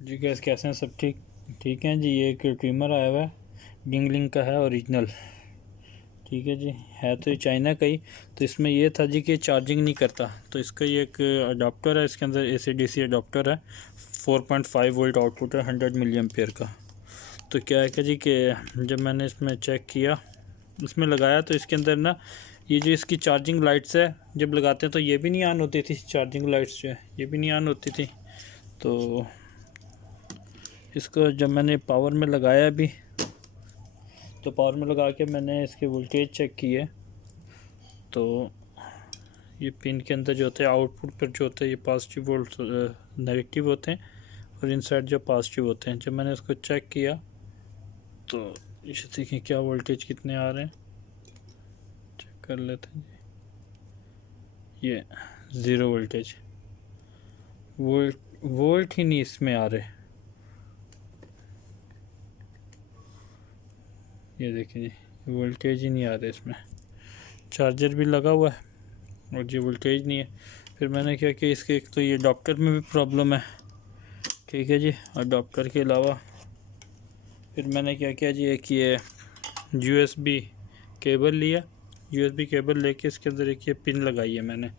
जी gas, कैसे हैं? सब ठीक ठीक हैं जी। ये एक ट्रिमर आया हुआ है, डिंगलिंग का है, ओरिजिनल। ठीक है जी, है तो ये चाइना का ही। तो इसमें ये था जी कि चार्जिंग नहीं करता, तो इसका ये एक अडाप्टर है, इसके अंदर AC/DC अडाप्टर है। 4.5 वोल्ट आउटपुट है, 100 मिली एम्पेयर का। तो क्या है कि जब मैंने इसमें चेक किया, इसमें लगाया, तो इसके अंदर ना ये जो इसकी चार्जिंग लाइट्स है, जब लगाते हैं तो ये भी नहीं ऑन होती थी। चार्जिंग लाइट्स जो है ये भी नहीं ऑन होती थी। तो इसको जब मैंने पावर में लगाया भी, तो पावर में लगा के मैंने इसके वोल्टेज चेक किए, तो ये पिन के अंदर जो होते हैं, आउटपुट पर जो होते हैं, ये पॉजिटिव वोल्ट नेगेटिव होते हैं, और इनसाइड जो पॉजिटिव होते हैं। जब मैंने इसको चेक किया तो इसे देखिए क्या वोल्टेज कितने आ रहे हैं, चेक कर लेते हैं जी। ये 0 वोल्टेज, वोल्ट ही नहीं इसमें आ रहे। ये देखिए जी, वोल्टेज ही नहीं आ रहे इसमें। चार्जर भी लगा हुआ है और ये वोल्टेज नहीं है। फिर मैंने क्या कि इसके एक तो ये अडाप्टर में भी प्रॉब्लम है। ठीक है जी, अडाप्टर के अलावा फिर मैंने क्या किया जी, एक ये USB केबल लिया। USB केबल लेके इसके अंदर एक ये पिन लगाई है मैंने,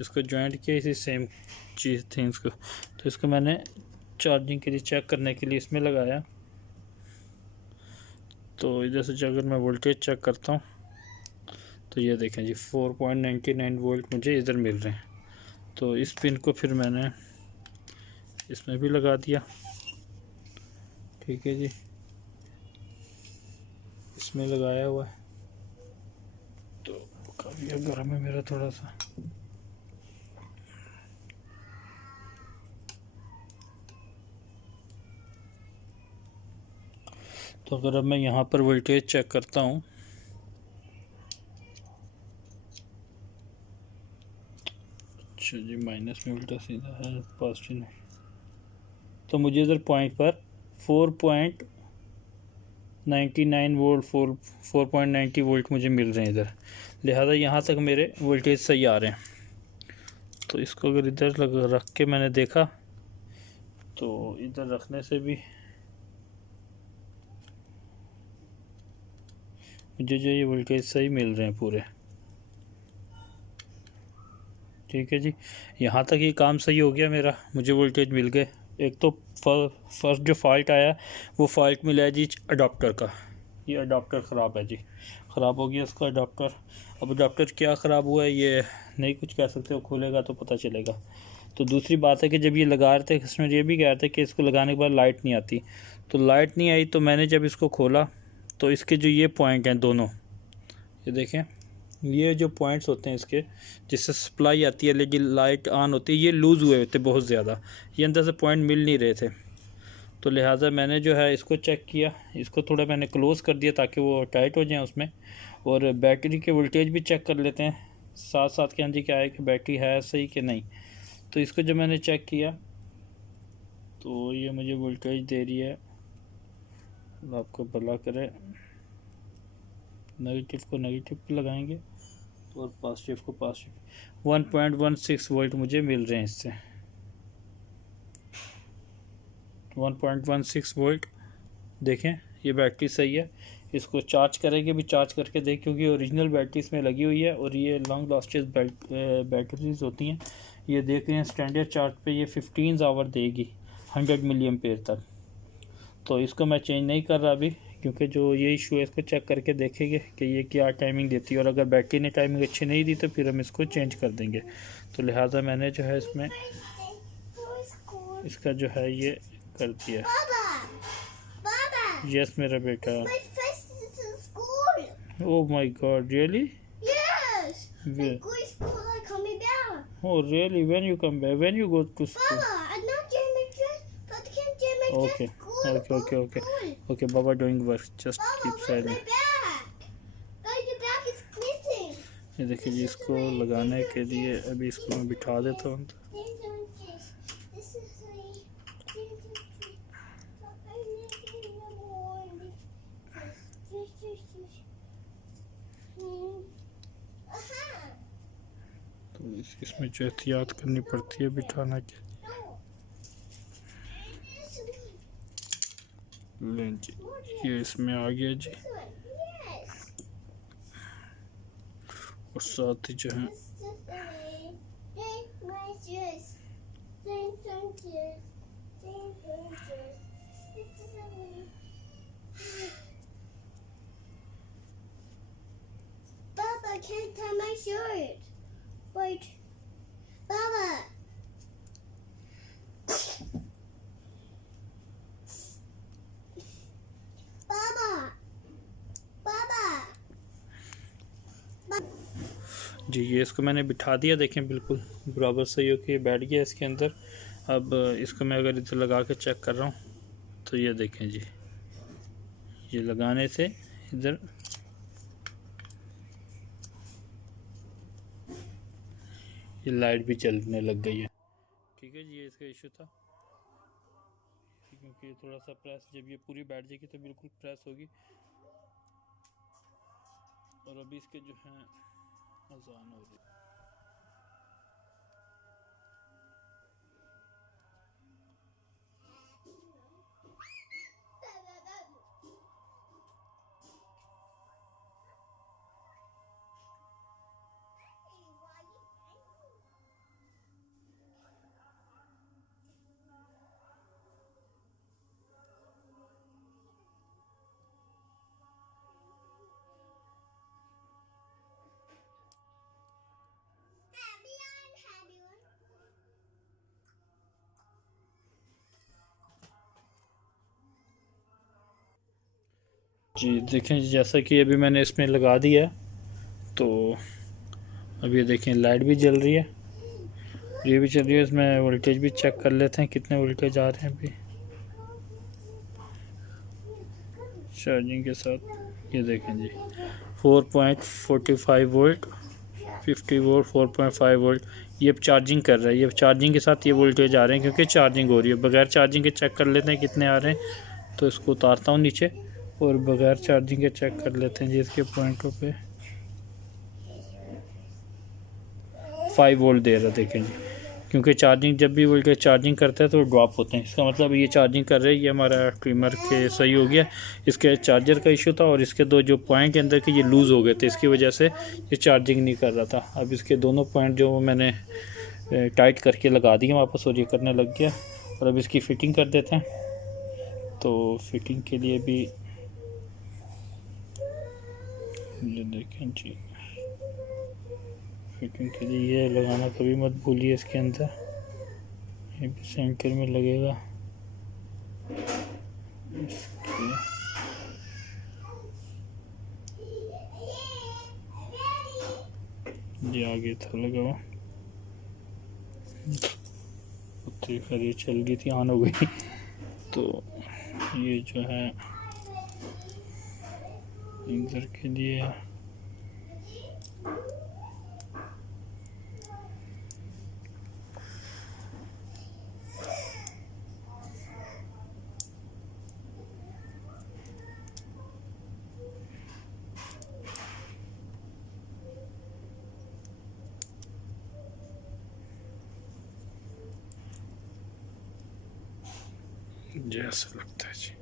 इसको जॉइंट किया, इसी सेम चीज़ थी इसको। तो इसको मैंने चार्जिंग के लिए चेक करने के लिए इसमें लगाया। तो इधर से अगर मैं वोल्टेज चेक करता हूँ तो ये देखें जी, 4.99 वोल्ट मुझे इधर मिल रहे हैं। तो इस पिन को फिर मैंने इसमें भी लगा दिया। ठीक है जी, इसमें लगाया हुआ है। तो काफ़ी गर्म है मेरा थोड़ा सा। तो अगर अब मैं यहाँ पर वोल्टेज चेक करता हूँ, अच्छा जी, माइनस में उल्टा सीधा है, पॉजिटिव। तो मुझे इधर पॉइंट पर 4.99 वोल्ट 4.90 वोल्ट मुझे मिल रहे हैं इधर। लिहाजा यहाँ तक मेरे वोल्टेज सही आ रहे हैं। तो इसको अगर इधर रख के मैंने देखा, तो इधर रखने से भी मुझे जो ये वोल्टेज सही मिल रहे हैं पूरे। ठीक है जी, यहाँ तक ये काम सही हो गया मेरा, मुझे वोल्टेज मिल गए। एक तो फर्स्ट जो फॉल्ट आया वो फॉल्ट मिला है जी अडाप्टर का। ये अडाप्टर ख़राब है जी, ख़राब हो गया इसका अडाप्टर। अब अडाप्टर क्या ख़राब हुआ है ये नहीं कुछ कह सकते, वो खोलेगा तो पता चलेगा। तो दूसरी बात है कि जब ये लगा रहे थे, कस्टमर ये भी कह रहे थे कि इसको लगाने के बाद लाइट नहीं आती। तो लाइट नहीं आई, तो मैंने जब इसको खोला तो इसके जो ये पॉइंट हैं दोनों, ये देखें, ये जो पॉइंट्स होते हैं इसके, जिससे सप्लाई आती है LED लाइट ऑन होती है, ये लूज़ हुए थे बहुत ज़्यादा, ये अंदर से पॉइंट मिल नहीं रहे थे। तो लिहाजा मैंने जो है इसको चेक किया, इसको थोड़ा मैंने क्लोज़ कर दिया ताकि वो टाइट हो जाए उसमें। और बैटरी के वोल्टेज भी चेक कर लेते हैं साथ साथ के, हाँ जी क्या है कि बैटरी है सही कि नहीं। तो इसको जब मैंने चेक किया तो ये मुझे वोल्टेज दे रही है, आपको भला करे, नेगेटिव को नेगेटिव पे लगाएंगे और पॉजिटिव को पॉजिटिव। 1.16 वोल्ट मुझे मिल रहे हैं इससे, 1.16 वोल्ट। देखें ये बैटरी सही है। इसको चार्ज करेंगे भी, चार्ज करके देख, क्योंकि ओरिजिनल बैटरी इसमें लगी हुई है और ये लॉन्ग लास्टेज बैटरीज होती हैं। ये देख रहे हैं स्टैंडर्ड चार्ज पे ये 15 आवर देगी 100 मिली एम्पेयर तक। तो इसको मैं चेंज नहीं कर रहा अभी, क्योंकि जो ये इशू है इसको चेक करके देखेंगे कि ये क्या टाइमिंग देती है, और अगर बैटरी ने टाइमिंग अच्छी नहीं दी तो फिर हम इसको चेंज कर देंगे। तो लिहाजा मैंने जो है इसमें इसका जो है ये कर दिया। यस मेरा बेटा। Oh my God, really? Oh really? When you come back? When you go to school? Okay. Okay. Baba doing work. Just keep silent. ये देखिए जी, इसको लगाने के लिए अभी इसको मैं बिठा देता हूँ। तो इसमें जो एहतियात करनी पड़ती है बिठाना के। लें जी, ये इसमें आ गया जी। और साथ ही जो है Papa, I can't tie my shirt. Wait, Papa. Papa. Papa. जी, ये इसको मैंने बिठा दिया, देखें बिल्कुल बराबर सही हो के बैठ गया इसके अंदर। अब इसको मैं अगर इधर लगा के चेक कर रहा हूँ तो ये देखें जी, ये लगाने से इधर ये लाइट भी चलने लग गई है। ठीक है जी, ये इसका इशू था, क्योंकि थोड़ा सा प्रेस, जब ये पूरी बैठ जाएगी तो बिल्कुल प्रेस होगी। और अभी इसके जो है अजान हो रही है। जी देखें, जैसा कि अभी मैंने इसमें लगा दिया है, तो अभी देखें लाइट भी जल रही है, ये भी चल रही है। इसमें वोल्टेज भी चेक कर लेते हैं कितने वोल्टेज आ रहे हैं अभी चार्जिंग के साथ। ये देखें जी, 4.45 वोल्ट, 50 वोल्ट, 4.5 वोल्ट, ये अब चार्जिंग कर रहा है। ये चार्जिंग के साथ ये वोल्टेज आ रहे हैं, क्योंकि चार्जिंग हो रही है। बगैर चार्जिंग के चेक कर लेते हैं कितने आ रहे हैं, तो इसको उतारता हूँ नीचे और बगैर चार्जिंग के चेक कर लेते हैं जी। इसके पॉइंटों पे 5 वोल्ट दे रहा है, देखें जी, क्योंकि चार्जिंग जब भी वोल्टेज चार्जिंग करता है तो ड्रॉप होते हैं। इसका मतलब ये चार्जिंग कर रहे हैं, ये हमारा ट्रिमर के सही हो गया। इसके चार्जर का इशू था और इसके दो जो पॉइंट के अंदर के ये लूज़ हो गए थे, इसकी वजह से ये चार्जिंग नहीं कर रहा था। अब इसके दोनों पॉइंट जो मैंने टाइट करके लगा दिए वापस और ये करने लग गया। और अब इसकी फ़िटिंग कर देते हैं। तो फिटिंग के लिए भी ये देखें जी, फिटिंग के लिए ये लगाना कभी मत भूलिए इसके अंदर, ये भी सेंटर में लगेगा इसके। ये आगे था लगा हुआ, खैर ये चल गई थी, ऑन हो गई। तो ये जो है इधर के लिए जैसा लगता है जी।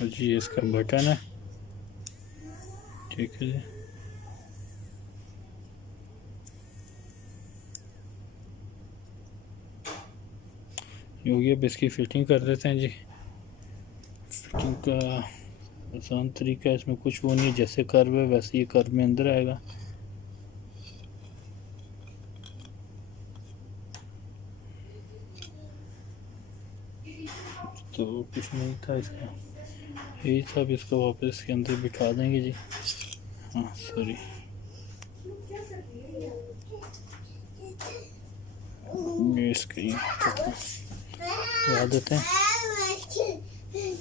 और जी इसका बटन है, ठीक है जी। हो गया, अब इसकी फिटिंग कर देते हैं जी। फिटिंग का आसान तरीका है, इसमें कुछ वो नहीं, जैसे कर्व है वैसे ये कर्व में अंदर आएगा। तो कुछ नहीं था इसका, यही था। अब इसको वापस इसके अंदर बिठा देंगे जी। हाँ सॉरी, इसका लगा देते हैं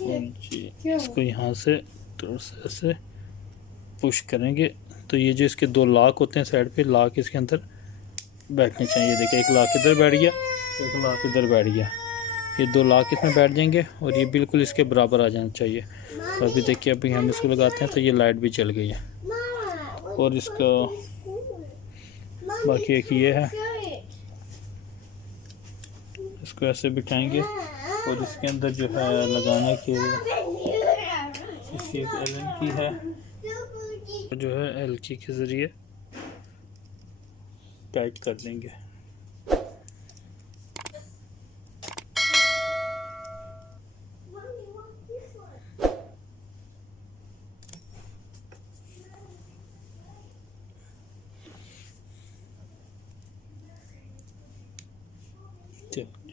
और जी इसको यहाँ से थोड़ा सा ऐसे पुश करेंगे तो ये जो इसके दो लॉक होते हैं साइड पे, लॉक इसके अंदर बैठने चाहिए। देखिए एक लॉक इधर बैठ गया, एक लॉक इधर बैठ गया, ये दो लॉक इसमें बैठ जाएंगे और ये बिल्कुल इसके बराबर आ जाना चाहिए। और अभी देखिए अभी हम इसको लगाते हैं तो ये लाइट भी चल गई है। और इसका बाकी एक ये है, इसको ऐसे बिठाएंगे और इसके अंदर जो है लगाने के इसकी एक एलन की है, जो है एलची के ज़रिए टाइट कर देंगे।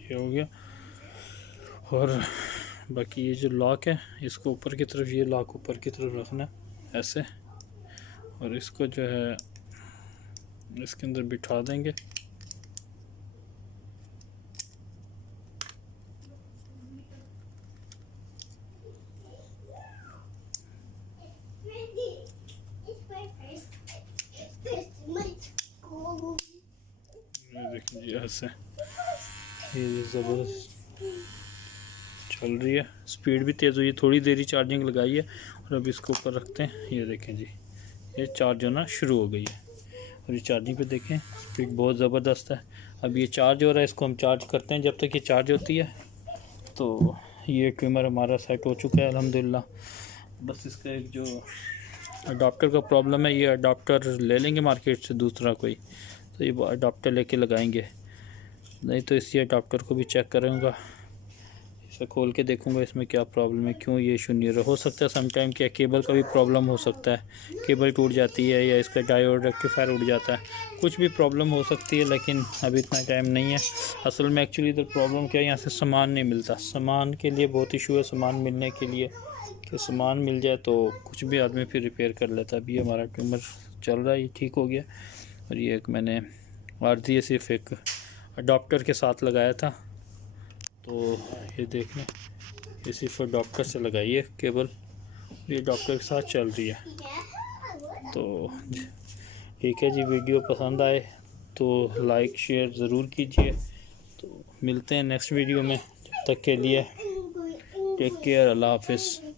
ये हो गया। और बाकी ये जो लॉक है इसको ऊपर की तरफ, ये लॉक ऊपर की तरफ रखना ऐसे, और इसको जो है इसके अंदर बिठा देंगे। ये देखिए जी ऐसे, ये ज़बरदस्त चल रही है, स्पीड भी तेज़ हुई है, थोड़ी देर ही चार्जिंग लगाई है। और अब इसको ऊपर रखते हैं, ये देखें जी ये चार्ज होना शुरू हो गई है। और ये चार्जिंग पे देखें स्पीड बहुत ज़बरदस्त है। अब ये चार्ज हो रहा है, इसको हम चार्ज करते हैं। जब तक ये चार्ज होती है तो ये ट्रिमर हमारा सेट हो चुका है अल्हम्दुलिल्लाह। बस इसका एक जो अडाप्टर का प्रॉब्लम है, ये अडाप्टर ले लेंगे मार्केट से दूसरा कोई, तो ये अडाप्टर लेके लगाएंगे। नहीं तो इसी अडाप्टर को भी चेक करूँगा, इसे खोल के देखूँगा इसमें क्या प्रॉब्लम है, क्यों ये इशू नहीं हो सकता। सम टाइम क्या केबल का भी प्रॉब्लम हो सकता है, केबल टूट जाती है या इसका डायोड रेक्टिफायर उड़ जाता है, कुछ भी प्रॉब्लम हो सकती है। लेकिन अभी इतना टाइम नहीं है। असल में एक्चुअली इधर प्रॉब्लम क्या है, यहाँ से सामान नहीं मिलता, सामान के लिए बहुत इशू है, सामान मिलने के लिए कि सामान मिल जाए तो कुछ भी आदमी फिर रिपेयर कर लेता है। अभी हमारा ट्यूमर चल रहा है, ये ठीक हो गया। और ये एक मैंने आरजी सिर्फ एक अडाप्टर के साथ लगाया था, तो ये देख लें, ये सिर्फ अडाप्टर से लगाई है केबल, ये अडाप्टर के साथ चल रही है। तो ठीक है जी, वीडियो पसंद आए तो लाइक शेयर ज़रूर कीजिए। तो मिलते हैं नेक्स्ट वीडियो में, जब तक के लिए टेक केयर, अल्लाह हाफिज़।